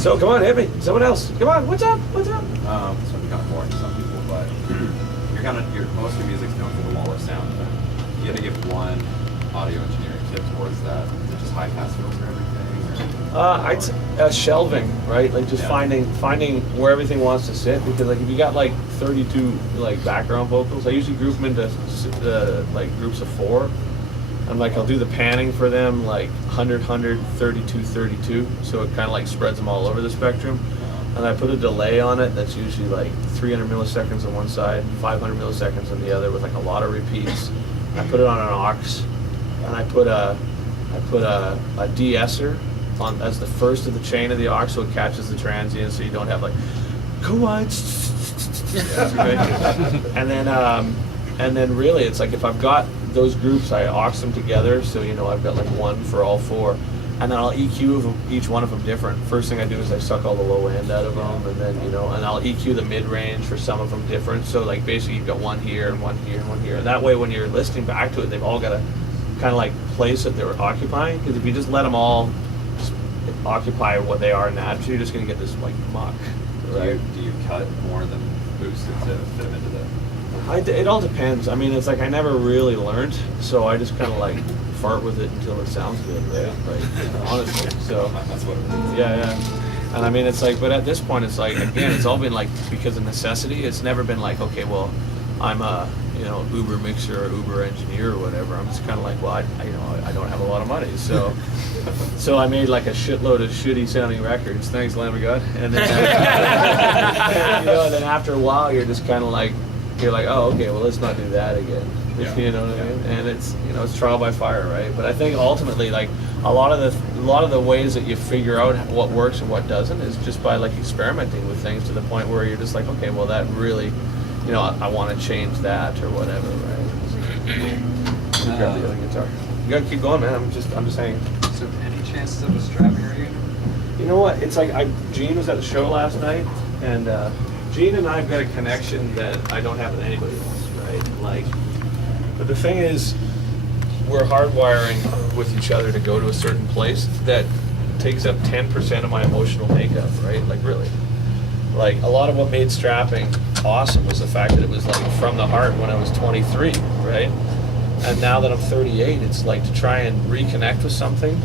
So come on, hit me. Someone else. Come on. What's up? What's up? This might be kind of boring to some people, but most of your music's known for the wall of sound. But you had to give one audio engineering tip towards that. Is it just high pass filter everything? I'd say shelving, right? Like just finding where everything wants to sit. Because like if you got like 32 like background vocals, I usually group them into like groups of 4. And like I'll do the panning for them like 100, 32, 32. So it kind of like spreads them all over the spectrum. And I put a delay on it that's usually like 300 milliseconds on one side, 500 milliseconds on the other with like a lot of repeats. I put it on an aux, and I put a de-esser on as the first of the chain of the aux, so it catches the transient, so you don't have like, come on, and then really it's like if I've got those groups, I aux them together, so you know I've got like one for all 4. And then I'll EQ each one of them different. First thing I do is I suck all the low end out of them, and then and I'll EQ the mid range for some of them different. So like basically you've got one here and one here and one here. And that way when you're listening back to it, they've all got a kind of like place that they're occupying. Because if you just let them all just occupy what they are naturally, you're just gonna get this like muck. Right? Do you cut more than boost it to fit them into the? It all depends. I mean, it's like I never really learned, so I just kind of like fart with it until it sounds good, right? Like, honestly. So That's what it is. yeah. And I mean, it's like, but at this point, it's like, again, it's all been like because of necessity. It's never been like, okay, well, I'm a Uber mixer or Uber engineer or whatever. I'm just kind of like, well, I don't have a lot of money, so I made like a shitload of shitty sounding records. Thanks, Lamb of God. And then and then after a while, you're just kind of like. You're like, oh, okay, well, let's not do that again. Yeah. You know what I mean? And it's it's trial by fire, right? But I think ultimately, like a lot of the ways that you figure out what works and what doesn't is just by like experimenting with things to the point where you're just like, okay, well, that really, I want to change that or whatever, right? Grab the other guitar. You gotta keep going, man. I'm just saying. So, any chances of a strapping reunion? You know what? It's like Gene was at the show last night, and Gene and I've got a connection that I don't have with anybody else, right? Like, but the thing is, we're hardwiring with each other to go to a certain place that takes up 10% of my emotional makeup, right? Like, really. Like, a lot of what made strapping awesome was the fact that it was like from the heart when I was 23, right? And now that I'm 38, it's like to try and reconnect with something.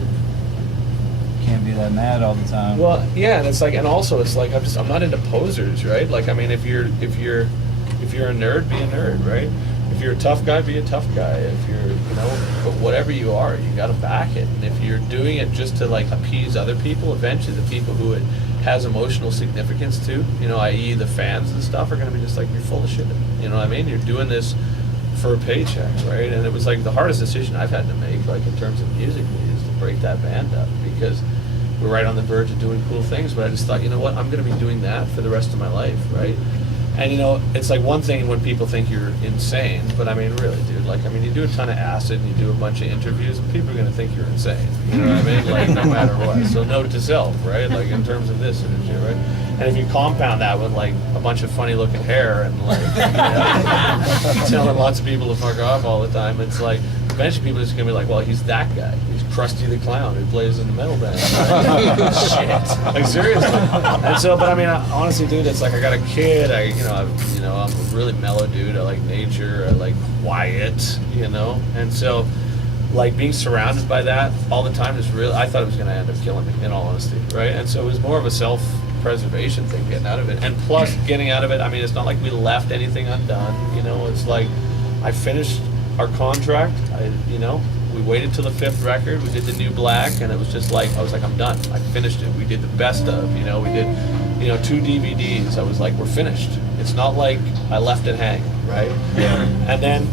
Can't be that mad all the time. Well, yeah, and it's like, and also it's like I'm not into posers, right? Like, I mean, if you're a nerd, be a nerd, right? If you're a tough guy, be a tough guy. If you're, but whatever you are, you got to back it. And if you're doing it just to like appease other people, eventually the people who it has emotional significance to, i.e. the fans and stuff, are going to be just like, you're full of shit. You know what I mean? You're doing this for a paycheck, right? And it was like the hardest decision I've had to make, like in terms of musically, is to break that band up, because we're right on the verge of doing cool things. But I just thought, you know what, I'm going to be doing that for the rest of my life, right? And it's like one thing when people think you're insane, but I mean, really, dude, like, I mean, you do a ton of acid and you do a bunch of interviews, and people are going to think you're insane. You know what I mean? Like, no matter what. So note to self, right? Like, in terms of this and shit, right? And if you compound that with like a bunch of funny looking hair and like telling lots of people to fuck off all the time, it's like eventually people are just gonna be like, well, he's that guy. He's Krusty the Clown who plays in the metal band. Shit, like seriously. And so, but I mean, honestly, dude, it's like I got a kid. I'm a really mellow dude. I like nature. I like quiet. And so, like being surrounded by that all the time is really. I thought it was gonna end up killing me, in all honesty, right? And so it was more of a self-preservation thing, getting out of it. And plus, getting out of it, I mean, it's not like we left anything undone. It's like I finished our contract. We waited till the 5th record. We did the New Black, and it was just like, I was like, I'm done. I finished it. We did the best of, we did, 2 DVDs. I was like, we're finished. It's not like I left it hanging, right? Yeah. And then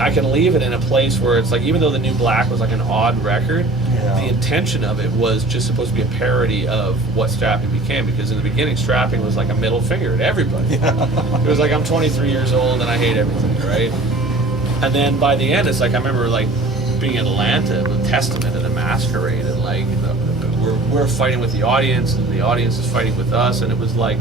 I can leave it in a place where it's like, even though the New Black was like an odd record, the intention of it was just supposed to be a parody of what strapping became, because in the beginning, strapping was like a middle finger to everybody. It was like, I'm 23 years old and I hate everything, right? And then by the end, it's like, I remember like being in Atlanta with Testament and the Masquerade, and like we're fighting with the audience, and the audience is fighting with us, and it was like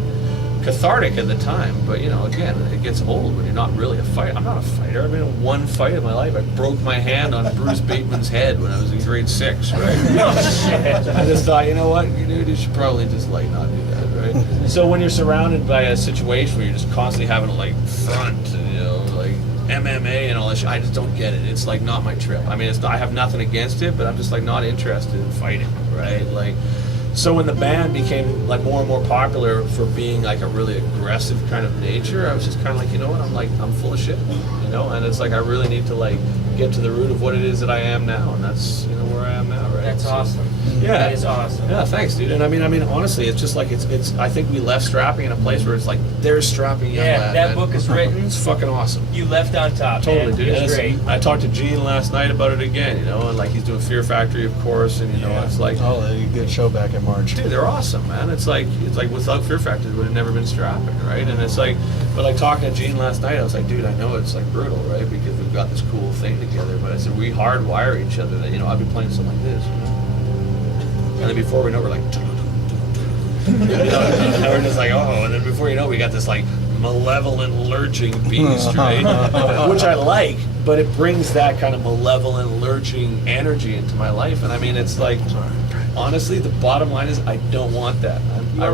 cathartic at the time, but you know, again, it gets old when you're not really a fighter. I'm not a fighter. I've been in one fight in my life. I broke my hand on Bruce Bateman's head when I was in grade 6, right? I just thought, you know what, dude, you should probably just like not do that, right? So when you're surrounded by a situation where you're just constantly having to like front, and, you know, like MMA and all that shit, I just don't get it. It's like not my trip. I mean, I have nothing against it, but I'm just like not interested in fighting, right? Like. So when the band became like more and more popular for being like a really aggressive kind of nature, I was just kind of like, you know what, I'm full of shit, you know, and it's like I really need to like get to the root of what it is that I am now, and that's, you know, where I am now, right? That's awesome. Yeah, That is awesome. Yeah, thanks, dude. And I mean, honestly, it's just like it's. I think we left strapping in a place where it's like there's strapping young Yeah, lad, that man. book is written. It's fucking awesome. You left on top, Totally, man. dude. It's And great. I talked to Gene last night about it again, you know, and like he's doing Fear Factory, of course, and you know, it's like, Oh, they did a good show back in March. dude, they're awesome, man. It's like without Fear Factory, it would have never been strapping, right? And it's like, but like talking to Gene last night, I was like, dude, I know it's like brutal, right? Because we've got this cool thing together, but I said we hardwire each other. That, you know, I've been playing something like this, you know, and then before we know, we're like, you know, and we're just like, oh, and then before you know, we got this like malevolent lurching beast, right? Which I like, but it brings that kind of malevolent lurching energy into my life, and I mean, it's like, honestly, the bottom line is I don't want that. I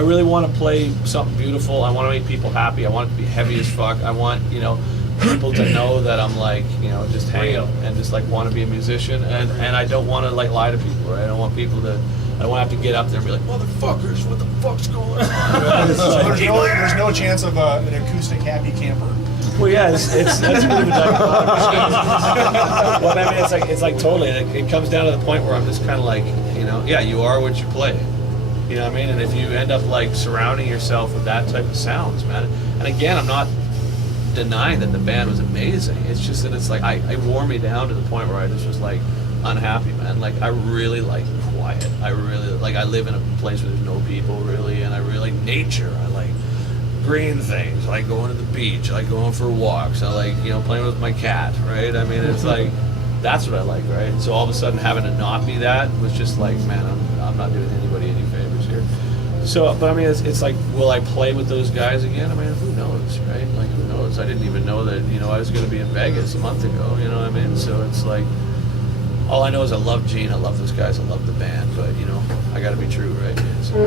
really want to play something beautiful. I want to make people happy. I want it to be heavy as fuck. I want, you know, people to know that I'm like, you know, just hanging and just like want to be a musician, and I don't want to like lie to people, right? I don't want people to, I don't want to have to get up there and be like, motherfuckers, what the fuck's going on? It's So like, there's no chance of an acoustic happy camper. well, yeah, that's really the type of well, I mean, it's like totally. It comes down to the point where I'm just kind of like, you know, yeah, you are what you play. You know what I mean? And if you end up like surrounding yourself with that type of sounds, man. And again, I'm not denying that the band was amazing. It's just that it's like it wore me down to the point where I just was like unhappy, man. Like I really like quiet. I really like, I live in a place where there's no people really, and I really like nature. I like green things. I like going to the beach. I like going for walks. I like, you know, playing with my cat, right? I mean, it's like, that's what I like, right? And so all of a sudden having to not be that was just like, man, I'm not doing anybody any favors here. So, but I mean, it's like, will I play with those guys again? I mean, who knows, right? Like, who knows? I didn't even know that, you know, I was going to be in Vegas a month ago, you know what I mean? So it's like, all I know is I love Gene, I love those guys, I love the band, but, you know, I got to be true, right? So,